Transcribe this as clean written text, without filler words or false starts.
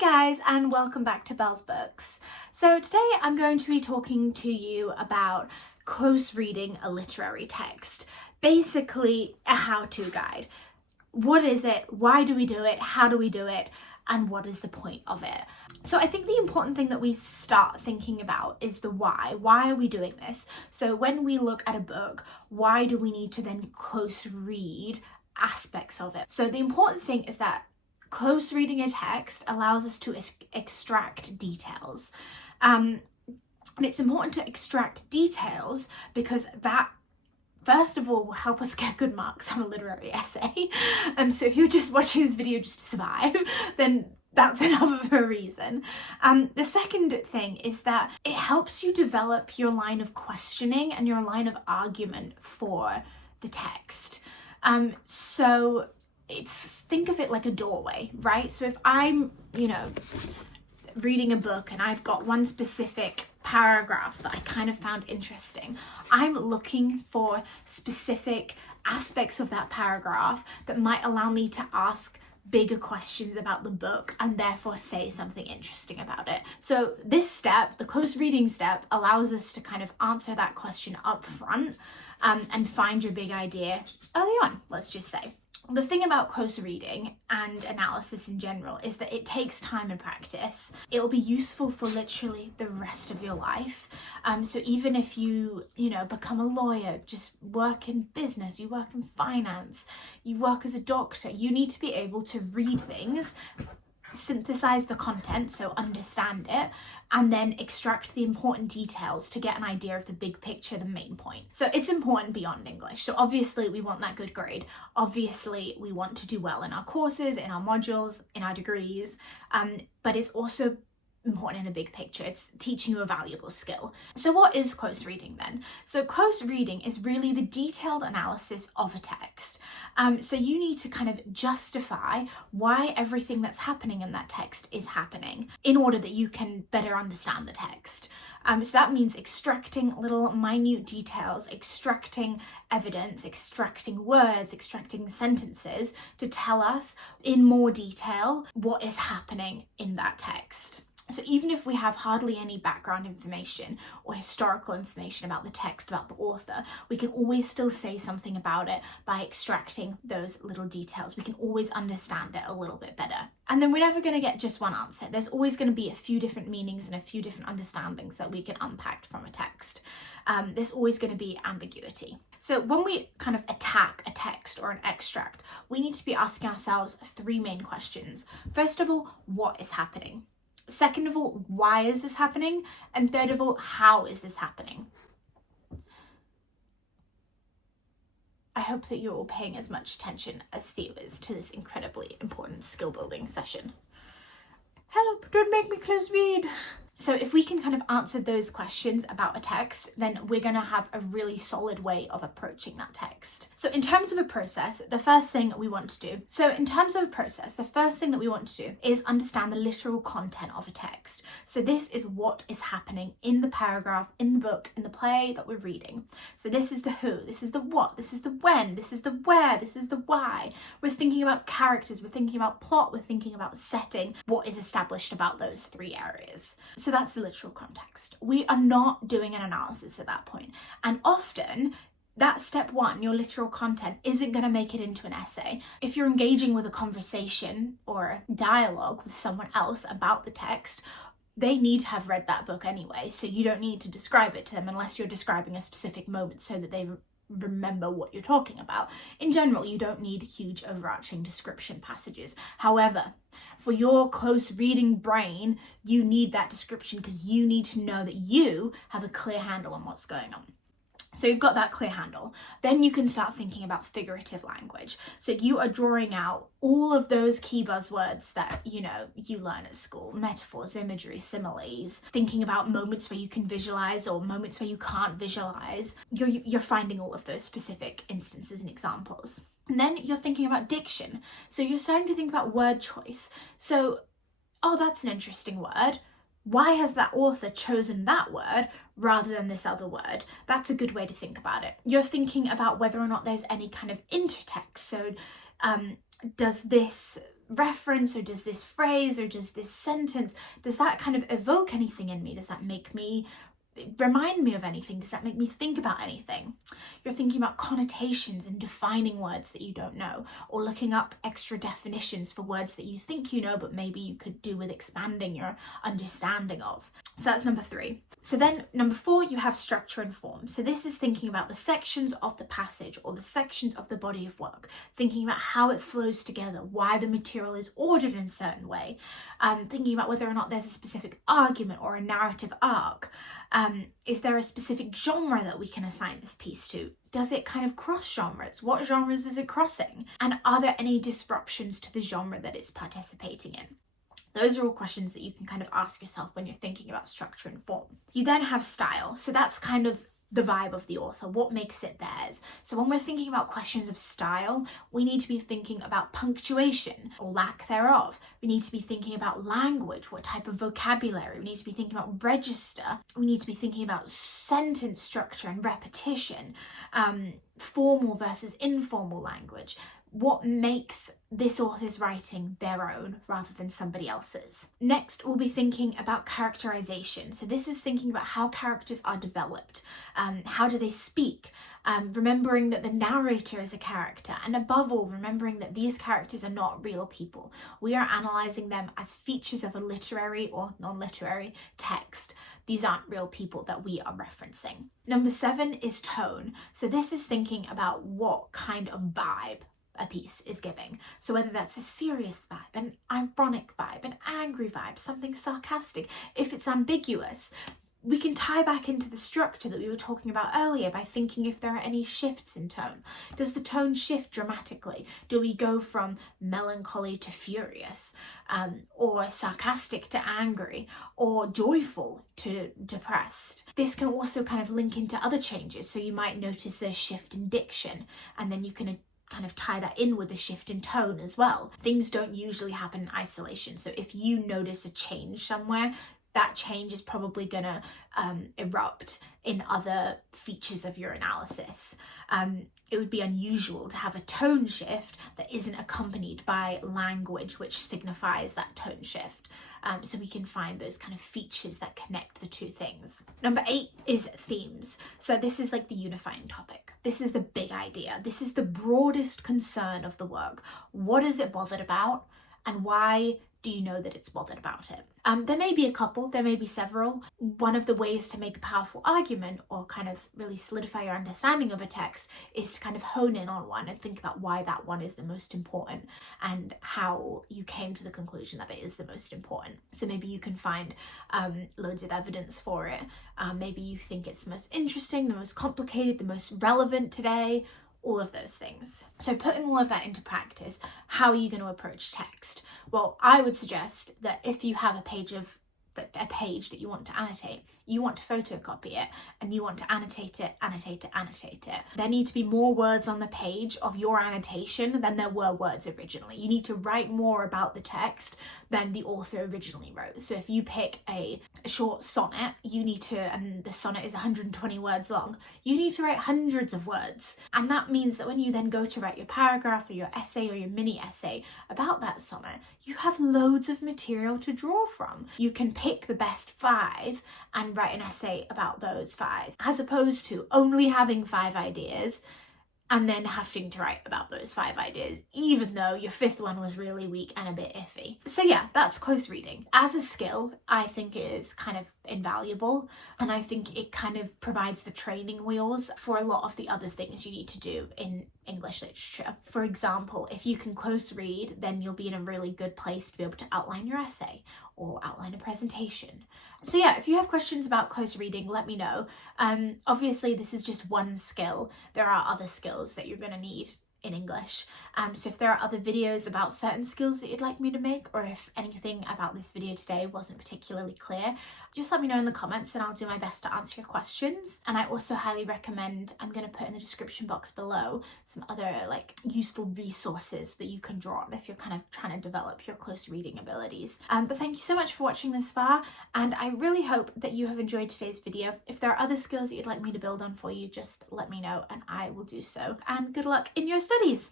Hi guys, and welcome back to Belle's Books. So today I'm going to be talking to you about close reading a literary text. Basically a how-to guide. What is it? Why do we do it? How do we do it? And what is the point of it? So I think the important thing that we start thinking about is the why. Why are we doing this? So when we look at a book, why do we need to then close read aspects of it? So the important thing is that close reading a text allows us to extract details. And it's important to extract details because that, first of all, will help us get good marks on a literary essay. So if you're just watching this video just to survive, then that's enough of a reason. The second thing is that it helps you develop your line of questioning and your line of argument for the text. Think of it like a doorway, right? So if I'm, reading a book and I've got one specific paragraph that I kind of found interesting, I'm looking for specific aspects of that paragraph that might allow me to ask bigger questions about the book and therefore say something interesting about it. So this step, the close reading step, allows us to kind of answer that question up front and find your big idea early on, let's just say. The thing about close reading and analysis in general is that it takes time and practice. It'll be useful for literally the rest of your life. So even if you become a lawyer, just work in business, you work in finance, you work as a doctor, you need to be able to read things, synthesize the content, so understand it, and then extract the important details to get an idea of the big picture, the main point. So it's important beyond English. So obviously we want that good grade. Obviously we want to do well in our courses, in our modules, in our degrees, but it's also important in a big picture. It's teaching you a valuable skill. So what is close reading then? So close reading is really the detailed analysis of a text. So you need to kind of justify why everything that's happening in that text is happening in order that you can better understand the text. So that means extracting little minute details, extracting evidence, extracting words, extracting sentences to tell us in more detail what is happening in that text. So even if we have hardly any background information or historical information about the text, about the author, we can always still say something about it by extracting those little details. We can always understand it a little bit better. And then we're never going to get just one answer. There's always going to be a few different meanings and a few different understandings that we can unpack from a text. There's always going to be ambiguity. So when we kind of attack a text or an extract, we need to be asking ourselves three main questions. First of all, what is happening? Second of all, why is this happening? And third of all, how is this happening? I hope that you're all paying as much attention as Theo is to this incredibly important skill building session. Help, don't make me close read. So if we can kind of answer those questions about a text, then we're going to have a really solid way of approaching that text. So in terms of a process, the first thing that we want to do is understand the literal content of a text. So this is what is happening in the paragraph, in the book, in the play that we're reading. So this is the who, this is the what, this is the when, this is the where, this is the why. We're thinking about characters, we're thinking about plot, we're thinking about setting, what is established about those three areas. So that's the literal context. We are not doing an analysis at that point. And often that step one, your literal content, isn't going to make it into an essay. If you're engaging with a conversation or a dialogue with someone else about the text, they need to have read that book anyway. So you don't need to describe it to them unless you're describing a specific moment so that they remember what you're talking about. In general, you don't need huge overarching description passages. However, for your close reading brain, you need that description because you need to know that you have a clear handle on what's going on. So you've got that clear handle. Then you can start thinking about figurative language. So you are drawing out all of those key buzzwords that, you learn at school: metaphors, imagery, similes, thinking about moments where you can visualize or moments where you can't visualize. You're finding all of those specific instances and examples. And then you're thinking about diction. So you're starting to think about word choice. So, oh, that's an interesting word. Why has that author chosen that word rather than this other word? That's a good way to think about it. You're thinking about whether or not there's any kind of intertext. So does this reference, or does this phrase, or does this sentence, does that kind of evoke anything in me? Does that make me remind me of anything? Does that make me think about anything? You're thinking about connotations and defining words that you don't know, or looking up extra definitions for words that you think you know but maybe you could do with expanding your understanding of. So that's number 3. So then number 4, you have structure and form. So this is thinking about the sections of the passage or the sections of the body of work, thinking about how it flows together, why the material is ordered in a certain way, thinking about whether or not there's a specific argument or a narrative arc. Is there a specific genre that we can assign this piece to? Does it kind of cross genres? What genres is it crossing? And are there any disruptions to the genre that it's participating in? Those are all questions that you can kind of ask yourself when you're thinking about structure and form. You then have style. So that's kind of the vibe of the author, what makes it theirs. So when we're thinking about questions of style, we need to be thinking about punctuation or lack thereof. We need to be thinking about language, what type of vocabulary. We need to be thinking about register. We need to be thinking about sentence structure and repetition, formal versus informal language. What makes this author's writing their own rather than somebody else's. Next, we'll be thinking about characterization. So this is thinking about how characters are developed. How do they speak? Remembering that the narrator is a character, and above all, remembering that these characters are not real people. We are analysing them as features of a literary or non-literary text. These aren't real people that we are referencing. Number 7 is tone. So this is thinking about what kind of vibe a piece is giving. So whether that's a serious vibe, an ironic vibe, an angry vibe, something sarcastic. If it's ambiguous, we can tie back into the structure that we were talking about earlier by thinking if there are any shifts in tone. Does the tone shift dramatically? Do we go from melancholy to furious, or sarcastic to angry, or joyful to depressed? This can also kind of link into other changes. So you might notice a shift in diction, and then you can kind of tie that in with a shift in tone as well. Things don't usually happen in isolation. So if you notice a change somewhere, that change is probably going to erupt in other features of your analysis. It would be unusual to have a tone shift that isn't accompanied by language which signifies that tone shift. So we can find those kind of features that connect the two things. Number 8 is themes. So this is like the unifying topic. This is the big idea. This is the broadest concern of the work. What is it bothered about, and why do you know that it's bothered about it? There may be a couple, there may be several. One of the ways to make a powerful argument or kind of really solidify your understanding of a text is to kind of hone in on one and think about why that one is the most important and how you came to the conclusion that it is the most important. So maybe you can find loads of evidence for it. Maybe you think it's the most interesting, the most complicated, the most relevant today, all of those things. So putting all of that into practice, how are you going to approach text? Well, I would suggest that if you have a page that you want to annotate, you want to photocopy it, and you want to annotate it. There need to be more words on the page of your annotation than there were words originally. You need to write more about the text than the author originally wrote. So if you pick a short sonnet, and the sonnet is 120 words long, you need to write hundreds of words. And that means that when you then go to write your paragraph or your essay or your mini essay about that sonnet, you have loads of material to draw from. You can pick the best 5 and write an essay about those 5, as opposed to only having 5 ideas and then having to write about those 5 ideas, even though your 5th one was really weak and a bit iffy. So yeah, that's close reading. As a skill, I think it is kind of invaluable, and I think it kind of provides the training wheels for a lot of the other things you need to do in English literature. For example, if you can close read, then you'll be in a really good place to be able to outline your essay or outline a presentation. So yeah, if you have questions about close reading, let me know. Obviously, this is just one skill. There are other skills that you're going to need in English. So if there are other videos about certain skills that you'd like me to make, or if anything about this video today wasn't particularly clear, just let me know in the comments and I'll do my best to answer your questions. And I also highly recommend, I'm going to put in the description box below some other useful resources that you can draw on if you're kind of trying to develop your close reading abilities. But thank you so much for watching this far, and I really hope that you have enjoyed today's video. If there are other skills that you'd like me to build on for you, just let me know and I will do so. And good luck in your studies!